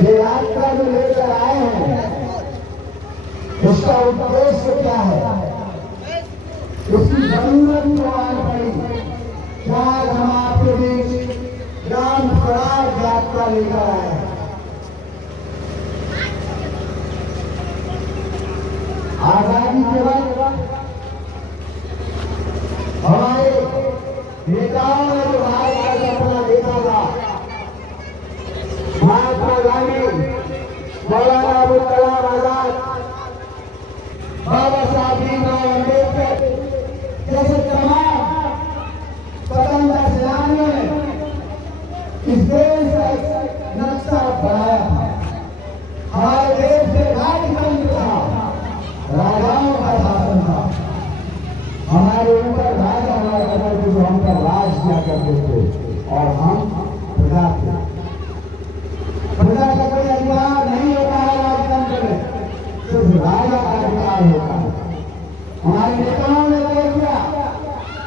ये यात्रा जो लेकर आए हैं उसका उद्देश्य क्या है, उसकी जरूरत क्यों आ पड़ी। क्या हम आपके बीच ग्राम स्वराज यात्रा लेकर आए हैं। आजादी के वक्त हमारे नेताओं ने जो भारत का सपना देखा था, महात्मा गांधी, मौलाना अबुल कलाम आजाद, बाबा साहब भीमराव अम्बेडकर जैसे तमाम स्वतंत्रता सेनानियों ने इस देश का नक्शा बनाया था। हमारे देश से राजतंत्र था, राजाओं का शासन था। हमारे ऊपर राजा हुआ करते थे जो हम पर राज किया करते थे और हम प्रजा थे। प्रजा का कोई अधिकार नहीं होता है राजतंत्र में, सिर्फ राजा का अधिकार होता है। हमारे नेताओं ने तय किया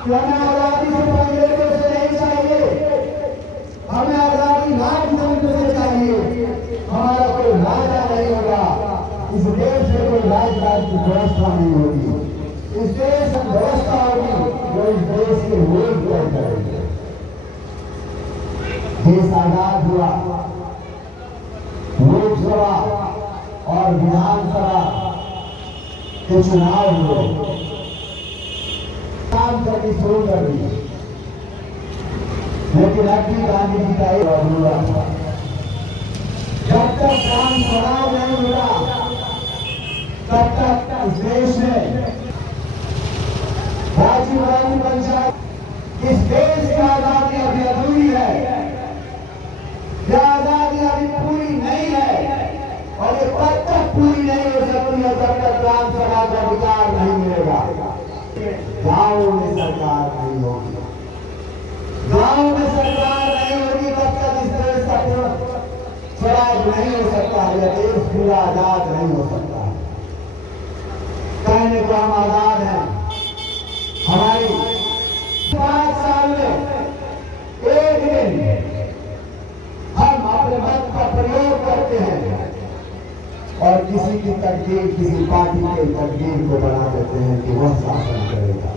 कि हमें आजादी से अंग्रेजों से नहीं चाहिए, हमें आजादी राजतंत्र से चाहिए। हमारा कोई राजा नहीं होगा, इस देश में कोई राजनीतिक व्यवस्था नहीं होगी, इस देश में व्यवस्था होगी जो इस देश के लोग तय करेंगे। देश आजाद हुआ, लोकसभा और विधानसभा के चुनाव हुए, काम करनी शुरू कर दी, लेकिन अब भी गांधी जी का एक अधूरा था। जब तक ग्राम स्वराज नहीं मिला तब तक इस देश में राजीव गांधी पंचायत, इस देश की आजादी अभी अधूरी है, यह आजादी अभी पूरी नहीं है और ये तब तक पूरी नहीं हो सकती है जब तक ग्राम सभा का अधिकार नहीं मिलेगा। गांव में सरकार नहीं होगी, गांव में सरकार नहीं होगी तब तक इस देश का पूर्ण स्वराज नहीं हो सकता है, यह देश पूरा आजाद नहीं हो सकता है। कहने को हम आजाद हैं, हमारी 5 साल में एक दिन हम अपने मत का प्रयोग करते हैं और किसी की तकदीर, किसी पार्टी के तकदीर को बना देते हैं कि वह शासन करेगा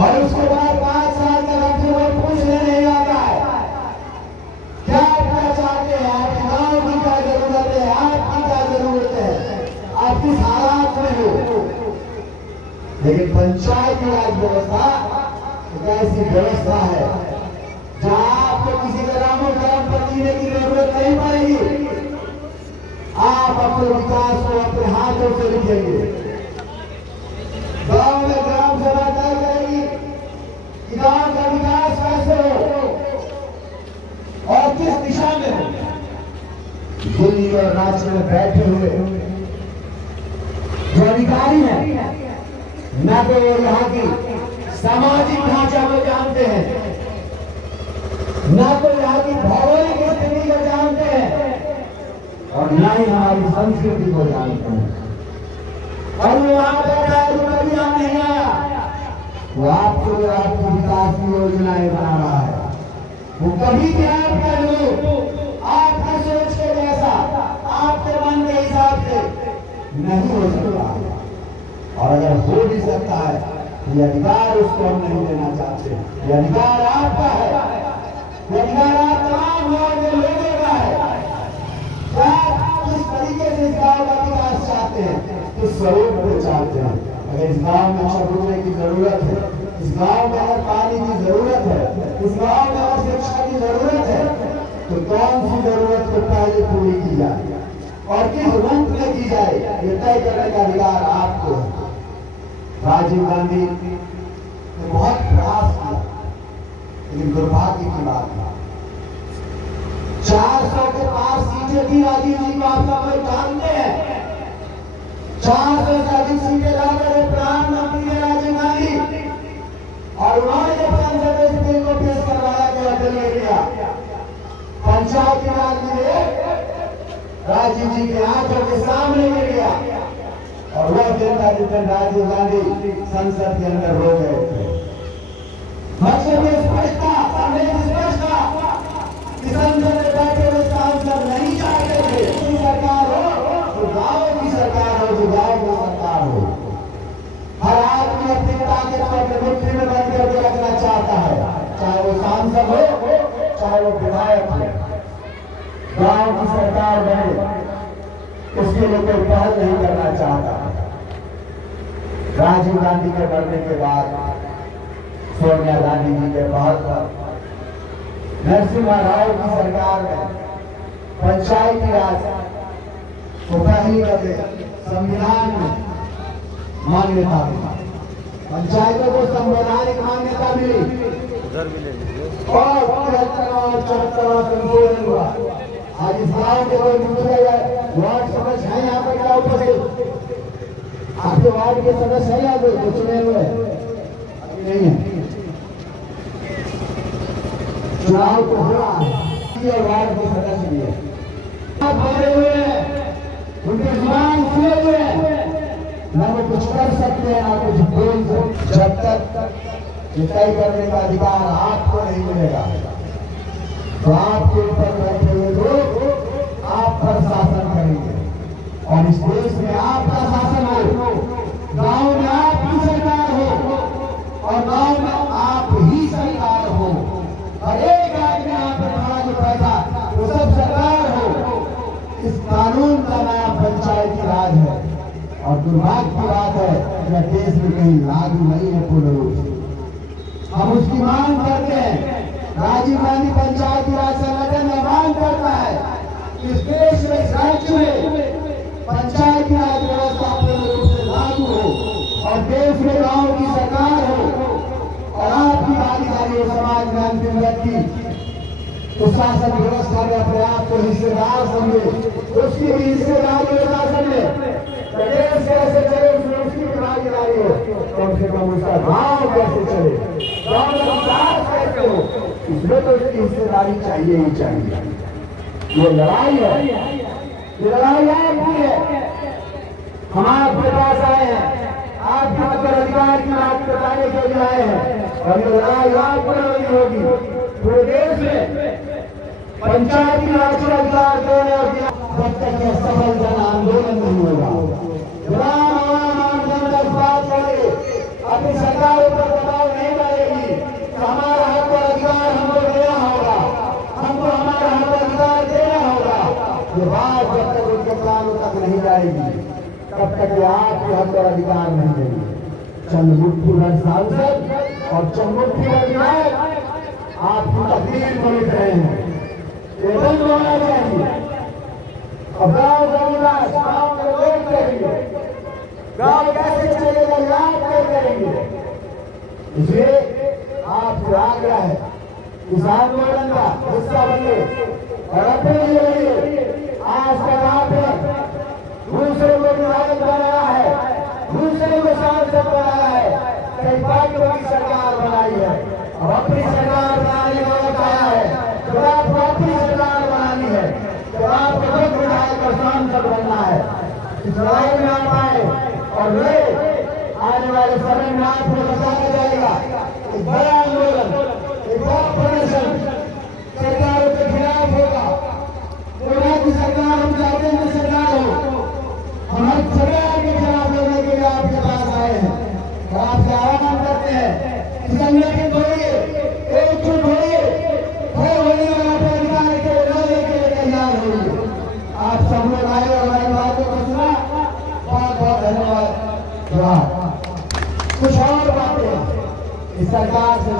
और उसके बाद 5 साल तक हमसे वो पूछने नहीं आता है क्या चाहते हैं, आपके गांव की क्या जरूरत है, आपकी क्या जरूरत है, आप किस हालात में हो। लेकिन पंचायती राज व्यवस्था एक ऐसी व्यवस्था है जहां आपको किसी का नामो कर्म पर जीने की जरूरत नहीं पड़ेगी। आप अपने विकास को अपने हाथों से लिखेंगे। गांव में ग्राम सभा तय करेगी कि गांव का विकास कैसे हो और किस दिशा में हो। दिल्ली और राज्य में बैठे हुए जो अधिकारी हैं न तो वो यहाँ की सामाजिक ढांचा को जानते हैं, न तो यहाँ की भौगोलिक स्थिति को जानते हैं और न ही हमारी संस्कृति को जानते हैं। और वो वहां बैठा है, कभी यहाँ नहीं आया, वो आपके लिए आपकी विकास की योजनाएं बना रहा है। वो कभी भी आपका लोग आपकी सोच के जैसा, आपके मन के हिसाब से नहीं हो सकता, और अगर हो भी सकता है तो यह अधिकार उसको हम नहीं देना चाहते। यह अधिकार आपका है, यह अधिकार आप तमाम गांव के लोगों का है। क्या किस तरीके से इस गांव का विकास चाहते हैं, किस स्वरूप में चाहते हैं। अगर इस गांव में चबूतरे की जरूरत है, इस गांव में अगर पानी की जरूरत है, इस गांव में अगर शिक्षा की जरूरत है, तो कौन सी जरूरत को पहले पूरी की जाए और किस रूप में की जाए, ये तय करने का अधिकार आपको है। राजीव गांधी ने बहुत प्रयास किया, लेकिन दुर्भाग्य की बात है 400 के पार सीटें थी राजीव जी को, आप सब जानते हैं। 400 से अधिक सीटें लाकर प्रधानमंत्री थे राजीव गांधी और उन्होंने जब संसद में इस बिल को पेश करवाया गया दिल्ली गया, पंचायती राज में राजीव जी के आंखों के सामने गिर गया और वह दिन का दिन राजीव गांधी संसद के अंदर रो गए थे। मकसद स्पष्ट था, संदेश स्पष्ट था कि संसद में बैठे हुए सांसद नहीं चाहते चाहे वो विधायक हो, गांव की सरकार बने, उसके लिए कोई पहल नहीं करना चाहता। राजीव गांधी के मरने के बाद सोनिया गांधी जी के पहल पर नरसिम्हा राव की सरकार में पंचायती राज को पहली कदे संविधान में मान्यता मिली, पंचायतों को संवैधानिक मान्यता मिली और 74वां संशोधन हुआ। आज इस गांव के कोई मुद्दा वार्ड सदस्य है यहाँ पर क्या उपस्थित? आपके वार्ड के सदस्य है या कोई चुने हुए नहीं है? चुनाव तो हो रहा है और वार्ड के सदस्य भी है, भरे हुए हैं, उनके जुबान खुले हुए हैं, न वो कुछ कर सकते हैं ना कुछ बोल सकते। जब तक तय करने का अधिकार आपको नहीं मिलेगा तो आपके ऊपर बैठे हुए लोग आप पर शासन करेंगे और इस देश में आपका शासन हो, गांव में आपकी सरकार हो और गांव में आप ही सरकार हो, हर एक आदमी यहाँ पर खड़ा जो बैठा वो सब सरकार हो। इस कानून का नाम पंचायती राज है और दुर्भाग्य की बात है कि देश में कहीं लागू नहीं है पूर्ण रूप से। हम उसकी मांग करते हैं। राजीव गांधी पंचायती राज संगठन में मांग करता है कि इस देश में, इस राज्य में पंचायती राज व्यवस्था पूर्ण रूप से लागू हो और देश में गांव की सरकार हो और आपकी भागीदारी हो। समाज में अंतिम व्यक्ति उस शासन व्यवस्था में अपने आप को हिस्सेदार समझे, उसकी भी हिस्सेदारी व्यवस्था समझे, प्रदेश कैसे चले उसमें उसकी भी भागीदारी हो, कम से कम उसका गांव कैसे चले, गांव का विकास कैसे हो, इसमें तो उसकी हिस्सेदारी चाहिए ही चाहिए। ये लड़ाई है, ये लड़ाई आपकी है। हम आपके पास आए हैं, आपके ऊपर अधिकार की बात बताने के लिए आए हैं और ये लड़ाई आपको लड़नी होगी। पूरे देश में पंचायती राज को अधिकार देने और जब तक यह सफल जन आंदोलन नहीं होगा, अपनी सरकारों पर दबाव नहीं डालेगी तो हमारा हक और अधिकार हमको देना होगा, हमको हमारा हक और अधिकार देना होगा। ये बात जब तक उनके कानों तक नहीं जाएगी तब तक ये आपके हक और अधिकार नहीं देंगे। चंद मुट्ठी भर सांसद और चंद मुट्ठी भर विधायक आपकी तकदीर को लिख रहे हैं, ये बंद होना चाहिए। और गाँव का विकास गाँव के लोग करेंगे, गाँव कैसे चलेगा याद नहीं करेंगे। इसलिए आपसे आग्रह है इस आंदोलन का हिस्सा बनिए और अपने लिए बनिए। आज तक आपने दूसरे को विधायक बनाया है, दूसरे को सांसद बनाया है, कई पार्टियों की सरकार बनाई है और अपनी सरकार बनाने का वक्त आया है। जब आपको अपनी सरकार बनानी है, जब आपको खुद विधायक और सांसद बनना है, इस लड़ाई में आप आए और वे आने वाले समय में आपको बताया जाएगा। एक बड़ा आंदोलन, एक बड़ा प्रदर्शन सरकारों के खिलाफ होगा। कोरोना की सरकार हम चाहते हैं सरकार हो, हम हर सरकार के खिलाफ लड़ने के लिए आपके पास आए हैं और आपसे आह्वान करते हैं कि संगठित होइए, एकजुट होइए, खड़े होइए और अपने अधिकार के लड़ने के लिए तैयार होइए। आप सब लोग आए और हमारी बातों को सुना, बहुत बहुत धन्यवाद। कुछ और बातें इस सरकार से